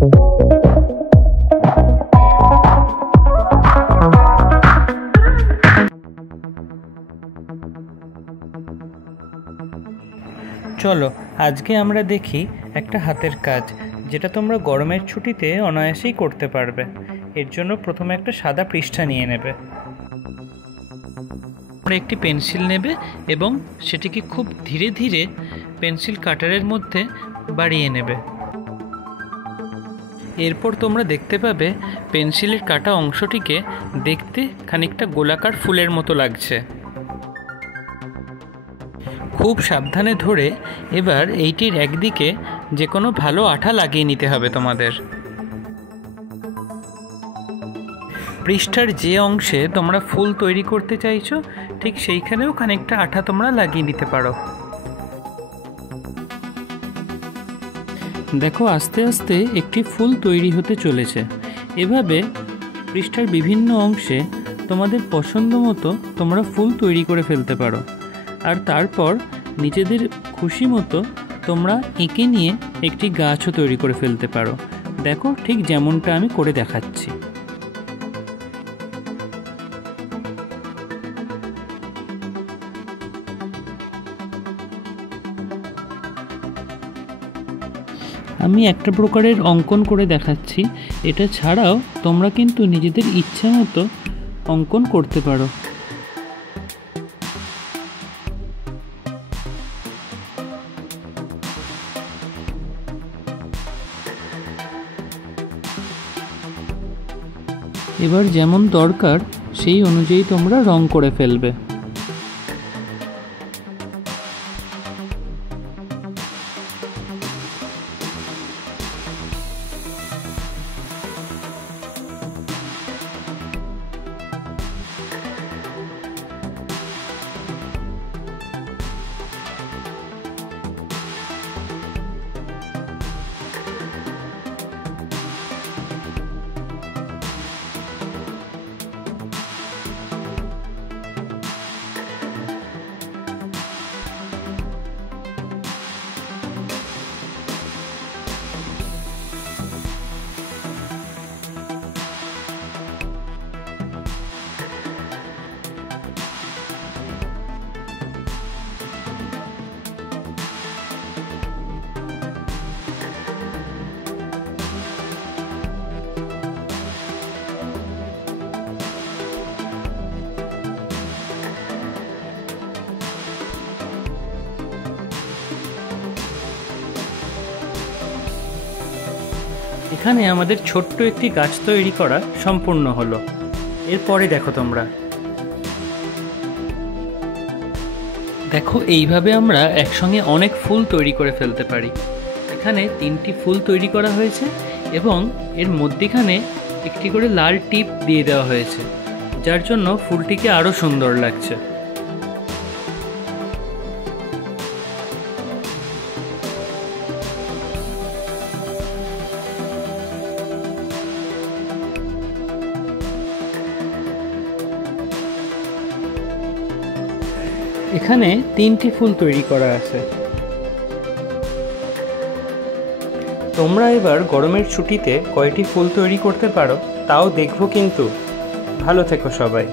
চলো আজকে আমরা দেখি একটা হাতের কাজ, যেটা তোমরা গরমের ছুটিতে অনায়াসেই করতে পারবে। এর জন্য প্রথমে একটা সাদা পৃষ্ঠা নিয়ে নেবে। তোমরা একটি পেন্সিল নেবে এবং সেটিকে খুব ধীরে ধীরে পেন্সিল কাটারের মধ্যে বাড়িয়ে নেবে। এরপর তোমরা দেখতে পাবে পেন্সিলের কাটা অংশটিকে দেখতে খানিকটা গোলাকার ফুলের মতো লাগছে। খুব সাবধানে ধরে এবার এইটির একদিকে যে কোনো ভালো আঠা লাগিয়ে নিতে হবে তোমাদের। পৃষ্ঠার যে অংশে তোমরা ফুল তৈরি করতে চাইছো ঠিক সেইখানেও খানিকটা আঠা তোমরা লাগিয়ে নিতে পারো। দেখো আস্তে আস্তে একটি ফুল তৈরি হতে চলেছে। এভাবে পৃষ্ঠার বিভিন্ন অংশে তোমাদের পছন্দ মতো তোমরা ফুল তৈরি করে ফেলতে পারো। আর তারপর নিজেদের খুশি মতো তোমরা এঁকে নিয়ে একটি গাছও তৈরি করে ফেলতে পারো। দেখো ঠিক যেমনটা আমি করে দেখাচ্ছি। আমি একটা প্রকারের অঙ্কন করে দেখাচ্ছি। এটা ছাড়াও তোমরা কিন্তু নিজেদের ইচ্ছা মতো অঙ্কন করতে পারো। এবার যেমন দরকার সেই অনুযায়ী তোমরা রং করে ফেলবে। এখানে আমাদের ছোট্ট একটি গাছ তৈরি করা সম্পূর্ণ হলো। এরপরে দেখো তোমরা, দেখো এইভাবে আমরা একসঙ্গে অনেক ফুল তৈরি করে ফেলতে পারি। এখানে 3টি ফুল তৈরি করা হয়েছে এবং এর মধ্যেখানে একটি করে লাল টিপ দিয়ে দেওয়া হয়েছে, যার জন্য ফুলটিকে আরও সুন্দর লাগছে। এখানে 3টি ফুল তৈরি করা আছে। তোমরা এবার গরমের ছুটিতে কয়টি ফুল তৈরি করতে পারো তাও দেখবো কিন্তু। ভালো থেকো সবাই।